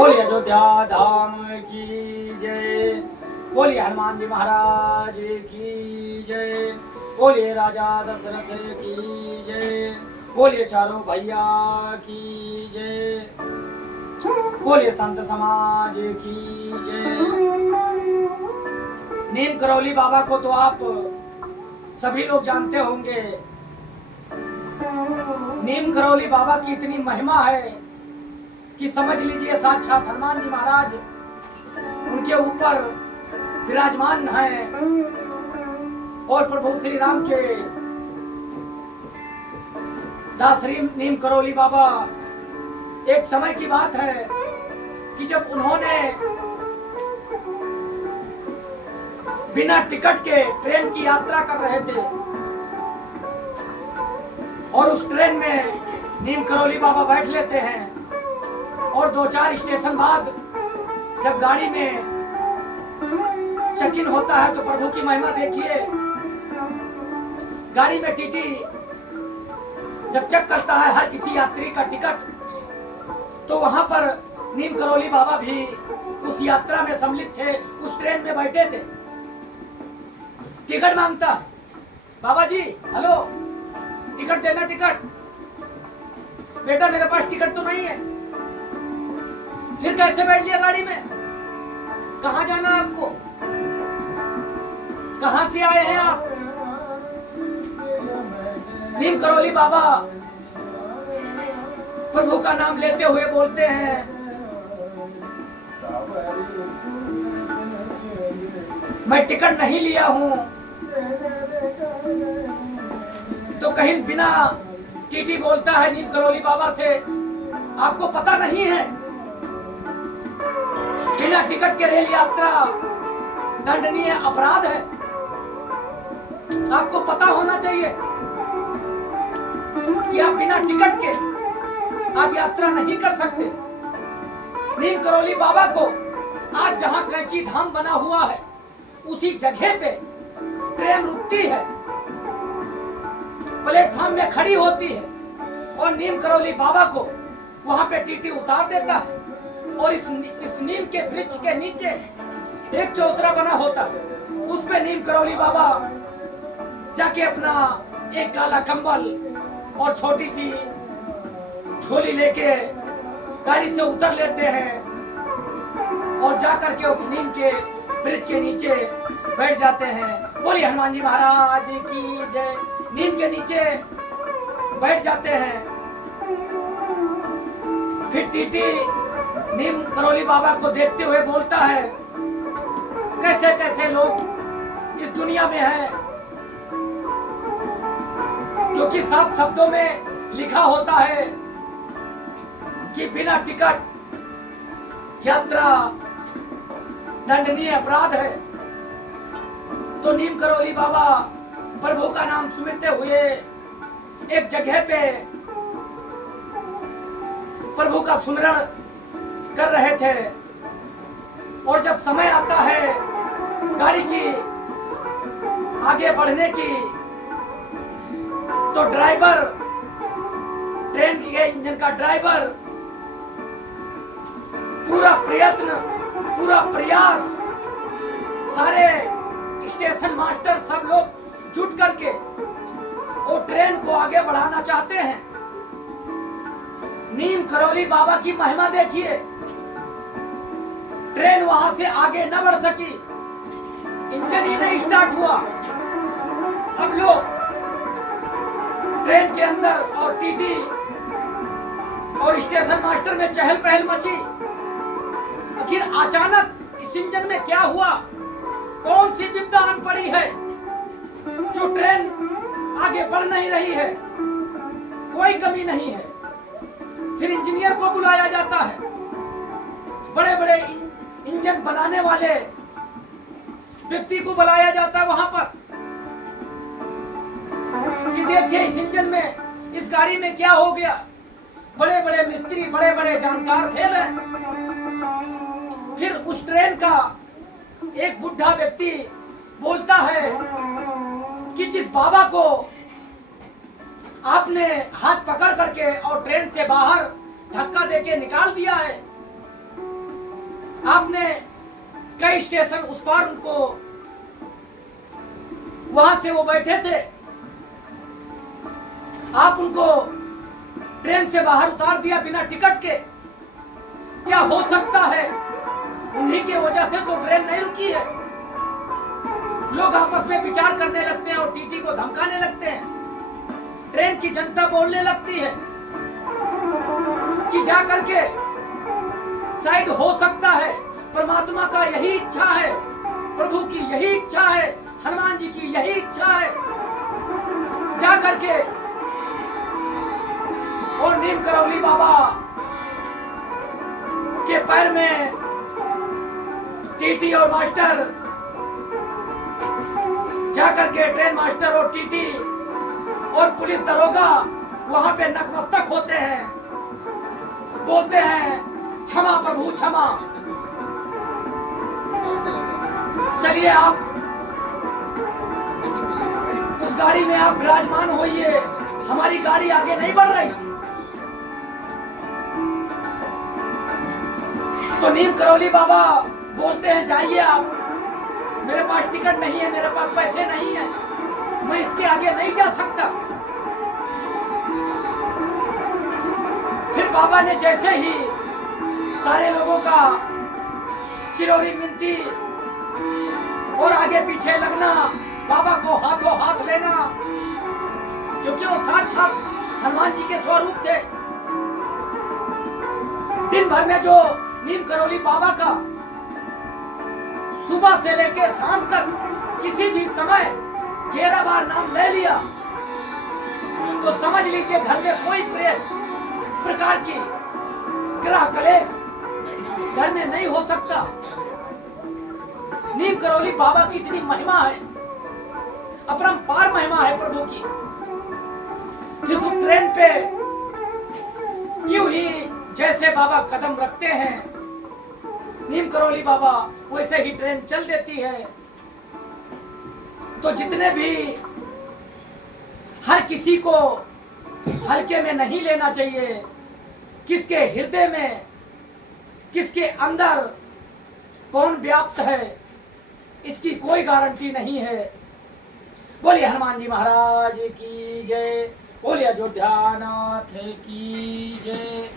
बोलिए अयोध्या धाम की जय। बोलिए हनुमान जी महाराज की जय। बोलिए राजा दशरथ की जय। बोलिए चारों भैया की जय। बोलिए संत समाज की जय। नीम करौली बाबा को तो आप सभी लोग जानते होंगे। नीम करौली बाबा की इतनी महिमा है कि समझ लीजिए साक्षात हनुमान जी महाराज उनके ऊपर विराजमान हैं और प्रभु श्री राम के दासरी नीम करौली बाबा। एक समय की बात है कि जब उन्होंने बिना टिकट के ट्रेन की यात्रा कर रहे थे और उस ट्रेन में नीम करौली बाबा बैठ लेते हैं और 2-4 स्टेशन बाद जब गाड़ी में चेक इन होता है तो प्रभु की महिमा देखिए। गाड़ी में टीटी जब चेक करता है हर किसी यात्री का टिकट, तो वहां पर नीम करौली बाबा भी उस यात्रा में सम्मिलित थे, उस ट्रेन में बैठे थे। टिकट मांगता, बाबा जी हेलो टिकट देना, टिकट। बेटा मेरे पास टिकट तो नहीं है। फिर कैसे बैठ लिया गाड़ी में? कहां जाना आपको? कहां से आए हैं आप? नीम करौली बाबा प्रभु का नाम लेते हुए बोलते हैं, मैं टिकट नहीं लिया हूं। तो कहीं बिना टीटी बोलता है नीम करौली बाबा से, आपको पता नहीं है बिना टिकट के रेल यात्रा दंडनीय अपराध है। आपको पता होना चाहिए कि आप बिना टिकट के आप यात्रा नहीं कर सकते। नीम करौली बाबा को आज जहां कैंची धाम बना हुआ है उसी जगह पे ट्रेन रुकती है, प्लेटफॉर्म में खड़ी होती है और नीम करौली बाबा को वहां पे टीटी उतार देता है और इस नीम के वृक्ष के नीचे एक चौतरा बना होता है, उस पे नीम करौली बाबा जाके अपना एक काला कंबल और छोटी सी झोली लेके गाड़ी से उतर लेते हैं और जाकर के उस नीम के वृक्ष के नीचे बैठ जाते हैं। बोलिए हनुमान जी महाराज की जय। नीम के नीचे बैठ जाते हैं। फिर टीटी नीम करौली बाबा को देखते हुए बोलता है, कैसे कैसे लोग इस दुनिया में हैं, क्योंकि साफ शब्दों में लिखा होता है कि बिना टिकट यात्रा दंडनीय अपराध है। तो नीम करौली बाबा प्रभु का नाम सुमिरते हुए एक जगह पे प्रभु का सुमिरन कर रहे थे और जब समय आता है गाड़ी की आगे बढ़ने की, तो ड्राइवर, ट्रेन के इंजन का ड्राइवर पूरा प्रयत्न, पूरा प्रयास, सारे स्टेशन मास्टर सब लोग जुट करके वो ट्रेन को आगे बढ़ाना चाहते हैं। नीम करौली बाबा की महिमा देखिए, ट्रेन वहां से आगे न बढ़ सकी, इंजन ही नहीं स्टार्ट हुआ। अब लोग ट्रेन के अंदर और टीटी और स्टेशन मास्टर में चहल पहल मची। आखिर अचानक इस इंजन में क्या हुआ? कौन सी विपदा आन पड़ी है जो ट्रेन आगे बढ़ नहीं रही है? कोई कमी नहीं है। फिर इंजीनियर को बुलाया जाता है, बड़े बड़े इंजन बनाने वाले व्यक्ति को बुलाया जाता है वहां पर कि देखिए इस इंजन में, इस गाड़ी में क्या हो गया। बड़े बड़े मिस्त्री, बड़े बड़े जानकार फेल हैं। फिर उस ट्रेन का एक बुढ़ा व्यक्ति बोलता है कि जिस बाबा को आपने हाथ पकड़ करके और ट्रेन से बाहर धक्का देके निकाल दिया है, आपने कई स्टेशन उस पार उनको, वहां से वो बैठे थे, आप उनको ट्रेन से बाहर उतार दिया बिना टिकट के। क्या हो सकता है उन्हीं की वजह से तो ट्रेन नहीं रुकी है। लोग आपस में विचार करने लगते हैं और टीटी को धमकाने लगते हैं। ट्रेन की जनता बोलने लगती है कि जा करके शायद हो सकता है परमात्मा का यही इच्छा है, प्रभु की यही इच्छा है, हनुमान जी की यही इच्छा है, जा करके और नीम करौली बाबा के पैर में टीटी और मास्टर जाकर के ट्रेन मास्टर और टीटी और पुलिस दरोगा वहां पे नतमस्तक होते हैं, बोलते हैं क्षमा प्रभु क्षमा। चलिए आप उस गाड़ी में आप विराजमान होइए, हमारी गाड़ी आगे नहीं बढ़ रही। तो नीम करौली बाबा बोलते हैं जाइए आप, मेरे पास टिकट नहीं है, मेरे पास पैसे नहीं है, मैं इसके आगे नहीं जा सकता। फिर बाबा ने जैसे ही सारे लोगों का चिरौरी मिनती और आगे पीछे लगना, बाबा को हाथों हाथ लेना, क्योंकि वो साक्षात हनुमान जी के स्वरूप थे। दिन भर में जो नीम करौली बाबा का सुबह से लेकर शाम तक किसी भी समय 11 बार नाम ले लिया तो समझ लीजिए घर में कोई प्रकार की ग्रह कलेश घर में नहीं हो सकता। नीम करौली बाबा की इतनी महिमा है, अपरंपार महिमा है प्रभु की। जिस ट्रेन पे यूं ही जैसे बाबा कदम रखते हैं नीम करौली बाबा, वैसे ही ट्रेन चल देती है। तो जितने भी, हर किसी को हल्के में नहीं लेना चाहिए। किसके हृदय में, किसके अंदर कौन व्याप्त है, इसकी कोई गारंटी नहीं है। बोलिए हनुमान जी महाराज की जय, बोलिए अयोध्या नाथ की जय।